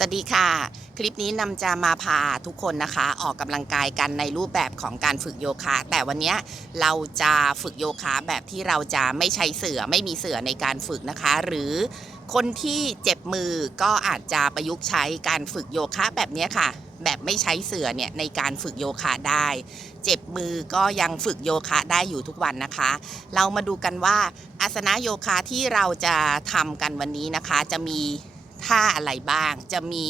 สวัสดีค่ะ คลิปนี้นำจะมาพาทุกคนนะคะ ออกกำลังกายกันในรูปแบบของการฝึกโยคะ แต่วันนี้เราจะฝึกโยคะแบบที่เราจะไม่ใช้เสือไม่มีเสือในการฝึกนะคะ หรือคนที่เจ็บมือก็อาจจะประยุกต์ใช้การฝึกโยคะแบบนี้ค่ะ แบบไม่ใช้เสือเนี่ยในการฝึกโยคะได้ เจ็บมือก็ยังฝึกโยคะได้อยู่ทุกวันนะคะ เรามาดูกันว่าอาสนะโยคะที่เราจะทำกันวันนี้นะคะ จะมี ท่าอะไรบ้าง จะมี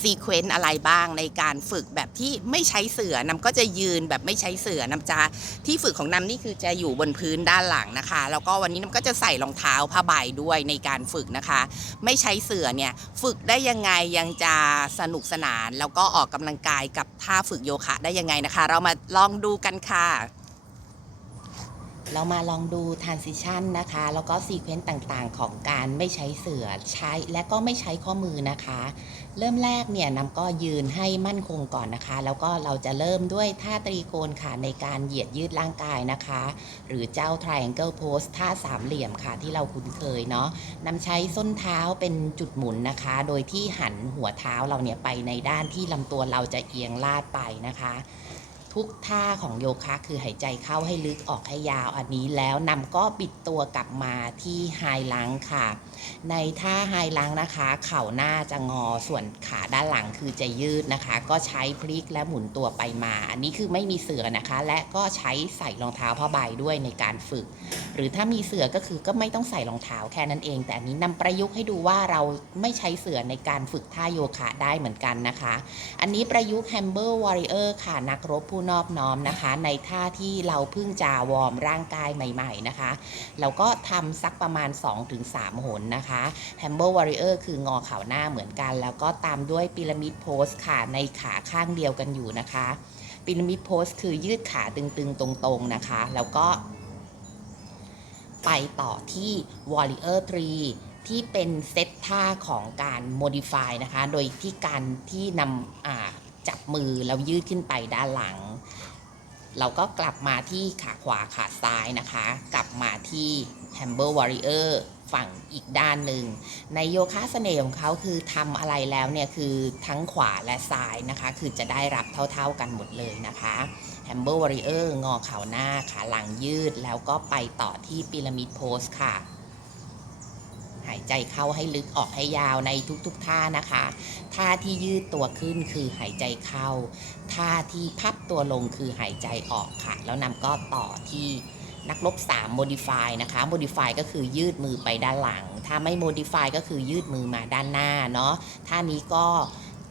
ซีเควนต์อะไรบ้างในการฝึกแบบที่ไม่ใช้เสือนำก็จะยืนแบบไม่ใช้เสือนำจะที่ฝึกของนำนี่คือจะอยู่บนพื้นด้านหลังนะคะ แล้วก็วันนี้นำก็จะใส่รองเท้าผ้าใบด้วยในการฝึกนะคะ ไม่ใช้เสือเนี่ยฝึกได้ยังไงยังจะสนุกสนาน แล้วก็ออกกำลังกายกับท่าฝึกโยคะได้ยังไงนะคะ เรามาลองดูกันค่ะ เรามาลองดู transition นะคะ แล้วก็ซีเควนต์ต่างๆ ของการไม่ใช้เสือใช้และก็ไม่ใช้ข้อมือนะคะ เริ่มแรกเนี่ยนำก็ยืนให้มั่นคงก่อนนะคะ แล้วก็เราจะเริ่มด้วยท่าตรีโกณค่ะในการเหยียดยืดร่างกายนะคะ หรือเจ้า triangle pose ท่าสามเหลี่ยมค่ะที่เราคุ้นเคยเนาะนำใช้ส้นเท้าเป็นจุดหมุนนะคะ โดยที่หันหัวเท้าเราเนี่ยไปในด้านที่ลำตัวเราจะเอียงลาดไปนะคะ ทุกท่าของโยคะคือหายใจเข้าให้ลึกออกให้ยาวอันนี้แล้วนำก็บิดตัวกลับมาที่ไฮลังค่ะ ในท่าไฮลังนะคะ เข่าหน้าจะงอส่วนขาด้านหลังคือจะยืดนะคะ ก็ใช้พลิกและหมุนตัวไปมา อันนี้คือไม่มีเสือนะคะ และก็ใช้ใส่รองเท้าผ้าใบด้วยในการฝึก หรือถ้ามีเสือก็คือก็ไม่ต้องใส่รองเท้าแค่นั้นเอง แต่อันนี้นำประยุกต์ให้ดูว่าเราไม่ใช้เสือในการฝึกท่าโยคะได้เหมือนกันนะคะ อันนี้ประยุกต์ Hammer Warrior ค่ะนักรบผู้นอบน้อมนะคะ ในท่าที่เราเพิ่งจะวอร์มร่างกายใหม่ๆนะคะเราก็ทำสักประมาณ 2-3 หนนะคะ Hammer Warrior คืองอเข่าหน้าเหมือนกัน แล้วก็ตามด้วย Pyramid Pose ค่ะในขาข้างเดียวกันอยู่นะคะ Pyramid Pose คือยืดขาตึงๆ ตรงๆนะคะ แล้วก็ ไปต่อที่ Warrior 3ที่เป็นเซตท่าของการ modify นะคะ โดยที่การที่นำ จับมือแล้วยืดขึ้นไปด้านหลัง เราก็กลับมาที่ขาขวาขาซ้ายนะคะ กลับมาที่ Hammer Warrior ฝั่งอีกด้านหนึ่ง ในโยคะเสน่ห์ของเขาคือทำอะไรแล้วเนี่ยคือทั้งขวาและซ้ายนะคะ คือจะได้รับเท่าๆกันหมดเลยนะคะ Hammer Warrior งอเข่าหน้าขาหลังยืดแล้วก็ไปต่อที่ Pyramid Pose ค่ะายใจเข้าให้ลึกออกให้ยาวในทุกๆท่านะคะ ท่าที่ยืดตัวขึ้นคือหายใจเข้า ท่าที่พับตัวลงคือหายใจออกค่ะ แล้วนำก็ต่อที่นักลบ3 modify นะคะ modify ก็คือยืดมือไปด้านหลัง ถ้าไม่ modify ก็คือยืดมือมาด้านหน้าเนาะ ท่านี้ก็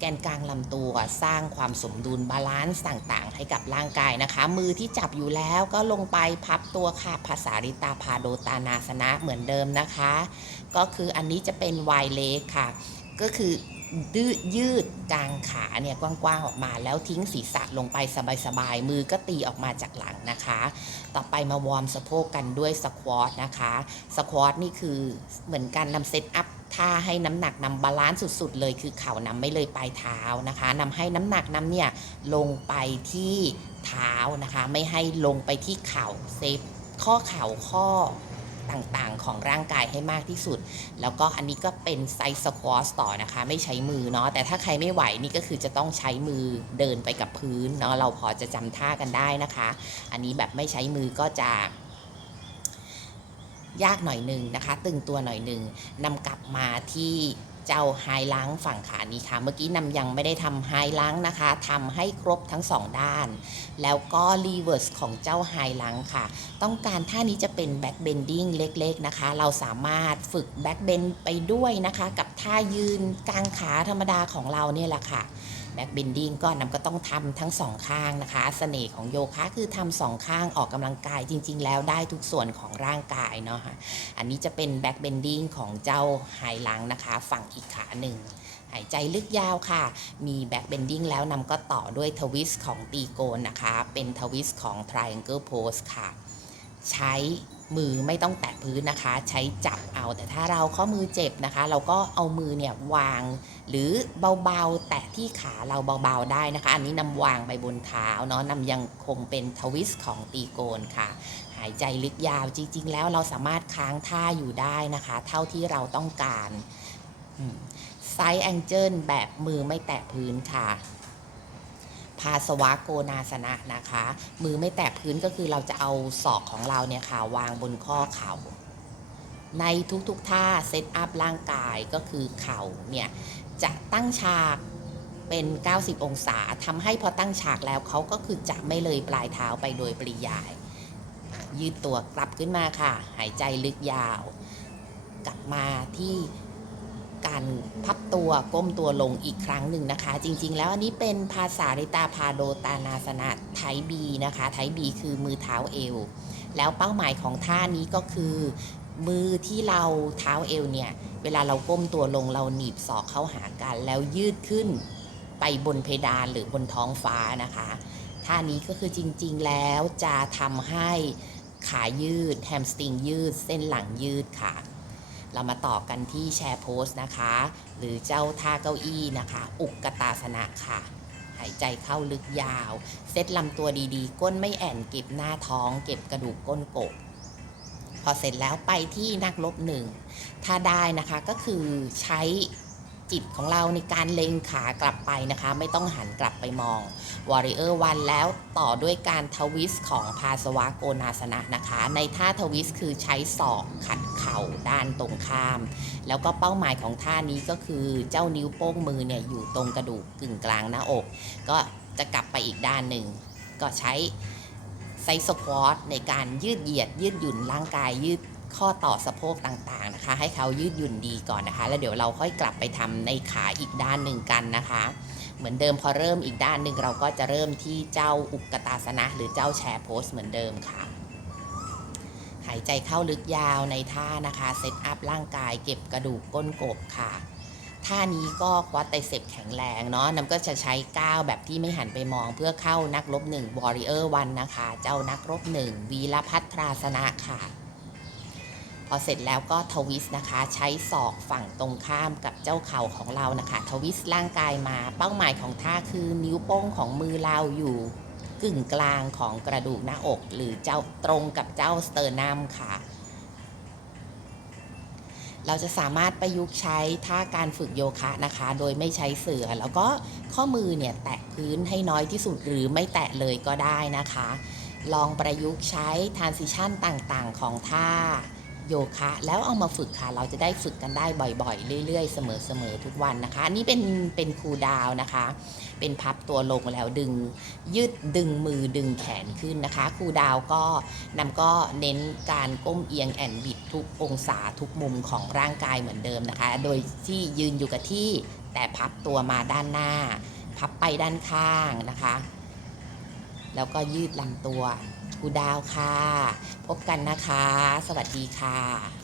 กนกลางลำตัว สร้างความสมดุลบาลานซ์ต่างๆ ให้กับร่างกายนะคะ มือที่จับอยู่แล้วก็ลงไปพับตัวค่ะภาษาริตาพาโดตานาสนะเหมือนเดิมนะคะ ก็คืออันนี้จะเป็นวายเลกค่ะ ก็คือดืดยืดกลางขาเนี่ยกว้างๆออกมา แล้วทิ้งศีรษะลงไปสบายๆ มือก็ตีออกมาจากหลังนะคะ ต่อไปมาวอร์มสะโพกกันด้วยสควอตนะคะ สควอตนี่คือเหมือนการนำเซตอัพ ท่าให้น้ำหนักนำบาลานซ์สุด ๆ เลยคือเข่านำไม่เลยปลายเท้านะคะนำให้น้ำหนักนำเนี่ยลงไปที่เท้านะคะ ไม่ให้ลงไปที่เข่าเซฟข้อเข่าข้อต่างๆ ของร่างกายให้มากที่สุด แล้วก็อันนี้ก็เป็นไซส์สควอตต่อนะคะ ไม่ใช้มือเนาะแต่ถ้าใครไม่ไหวนี่ก็คือจะต้องใช้มือเดินไปกับพื้นเนาะเราพอจะจำท่ากันได้นะคะ อันนี้แบบไม่ใช้มือก็จะ ยากหน่อยหนึ่งนะคะ ตึงตัวหน่อยหนึ่งนำกลับมาที่เจ้าไฮล้างฝั่งขานี้ค่ะ เมื่อกี้นำยังไม่ได้ทำไฮล้างนะคะทำให้ครบทั้งสองด้าน แล้วก็รีเวิร์สของเจ้าไฮล้างค่ะ ต้องการท่านี้จะเป็นแบ็กเบนดิ้งเล็กๆนะคะ เราสามารถฝึกแบ็กเบนไปด้วยนะคะ กับท่ายืนกลางขาธรรมดาของเราเนี่ยแหละค่ะ แบ็กเบนดิ้งก็นำก็ต้องทำทั้งสองข้างนะคะเสน่ห์ของโยคะคือทำสองข้างออกกำลังกายจริง ๆ แล้วได้ทุกส่วนของร่างกายเนาะค่ะอันนี้จะเป็นแบ็กเบนดิ้งของเจ้าไฮลังนะคะ ฝั่งอีกขาหนึ่งหายใจลึกยาวค่ะ มีแบ็กเบนดิ้งแล้วนำก็ต่อด้วยทวิสต์ของตีโกนนะคะ เป็นทวิสต์ของ triangle pose ค่ะ ใช้มือไม่ต้องแตะพื้นนะคะ ใช้จับเอาแต่ถ้าเราข้อมือเจ็บนะคะ เราก็เอามือเนี่ยวาง หรือเบาๆ แตะที่ขาเราเบาๆได้นะคะ อันนี้นำวางไปบนเท้าเนาะนำยังคงเป็นทวิสต์ของตีโกนค่ะ หายใจลึกยาวจริง ๆ แล้วเราสามารถค้างท่าอยู่ได้นะคะ เท่าที่เราต้องการไซส์แองเจิลแบบมือไม่แตะพื้นค่ะาสวะโกนาสนะนะคะ มือไม่แตะพื้นก็คือเราจะเอาศอกของเราเนี่ยค่ะวางบนข้อเข่า ในทุกๆท่าเซตอัพร่างกายก็คือเข่าเนี่ยจะตั้งฉากเป็น 90 องศาทำให้พอตั้งฉากแล้วเขาก็คือจะไม่เลยปลายเท้าไปโดยปริยาย ยืดตัวกลับขึ้นมาค่ะ หายใจลึกยาว กลับมาที่ การพับตัวก้มตัวลงอีกครั้งหนึ่งนะคะ จริงๆ แล้วอันนี้เป็นภาษาริตาพาโดตานาสนะไทบีนะคะไทบีคือมือเท้าเอว แล้วเป้าหมายของท่านี้ก็คือ มือที่เราเท้าเอวเนี่ย เวลาเราก้มตัวลงเราหนีบศอกเข้าหากัน แล้วยืดขึ้นไปบนเพดานหรือบนท้องฟ้านะคะท่านี้ก็คือจริงๆแล้วจะทำให้ขายืดแฮมสตริงยืดเส้นหลังยืดค่ะ เรามาต่อกันที่แชร์โพสต์นะคะ หรือเจ้าท่าเก้าอี้นะคะ อุกกตาสนะค่ะ หายใจเข้าลึกยาว เซตลำตัวดีๆ ก้นไม่แอนเก็บหน้าท้อง เก็บกระดูกก้นกบ พอเสร็จแล้วไปที่นักลบหนึ่ง ถ้าได้นะคะก็คือใช้ จิตของเราในการเล็งขากลับไปนะคะ ไม่ต้องหันกลับไปมอง Warrior วันแล้วต่อด้วยการทวิสของภาสวะโกนาสนะนะคะ ในท่าทวิสคือใช้ศอกขัดเข่าด้านตรงข้าม แล้วก็เป้าหมายของท่านี้ก็คือเจ้านิ้วโป้งมือเนี่ยอยู่ตรงกระดูกกึ่งกลางหน้าอก ก็จะกลับไปอีกด้านหนึ่ง ก็ใช้ไซส์สควอตในการยืดเหยียดยืดหยุ่นร่างกายยืด ข้อต่อสะโพกต่างๆนะคะ ให้เขายืดหยุ่นดีก่อนนะคะ แล้วเดี๋ยวเราค่อยกลับไปทำในขาอีกด้านหนึ่งกันนะคะ เหมือนเดิมพอเริ่มอีกด้านหนึ่งเราก็จะเริ่มที่เจ้าอุกกตาสนะหรือเจ้าแชร์โพสเหมือนเดิมค่ะ หายใจเข้าลึกยาวในท่านะคะเซตอัพร่างกายเก็บกระดูกก้นกบค่ะท่านี้ก็ควอดไตเซปแข็งแรงเนาะน้ำก็จะใช้ก้าวแบบที่ไม่หันไปมองเพื่อเข้านักรบหนึ่งวอริเออร์วันนะคะ เจ้านักรบหนึ่งวีรพัทราสนะค่ะ อเสร็จแล้วก็ทวิสต์นะคะ ใช้ศอกฝั่งตรงข้ามกับเจ้าเข่าของเรานะคะ ทวิสร่างกายมาเป้าหมายของท่าคือนิ้วโป้งของมือเราอยู่กึ่งกลางของกระดูกหน้าอก หรือเจ้าตรงกับเจ้าสเตอร์นัมค่ะ เราจะสามารถประยุกต์ใช้ท่าการฝึกโยคะนะคะ โดยไม่ใช้เสือ แล้วก็ข้อมือเนี่ยแตะพื้นให้น้อยที่สุดหรือไม่แตะเลยก็ได้นะคะ ลองประยุกต์ใช้ transition ต่างๆของท่า โยคะ แล้วเอามาฝึกค่ะ เราจะได้ฝึกกันได้บ่อยๆ เรื่อยๆ เสมอๆ ทุกวันนะคะ อันนี่เป็นเป็นคูดาวนะคะ เป็นพับตัวลงแล้วดึงยืดดึงมือดึงแขนขึ้นนะคะคูดาวก็นำก็เน้นการก้มเอียงแอนบิดทุกองศาทุกมุมของร่างกายเหมือนเดิมนะคะ โดยที่ยืนอยู่กับที่แต่พับตัวมาด้านหน้า พับไปด้านข้างนะคะ แล้วก็ยืดลำตัว ครูดาวค่ะ พบกันนะคะ สวัสดีค่ะ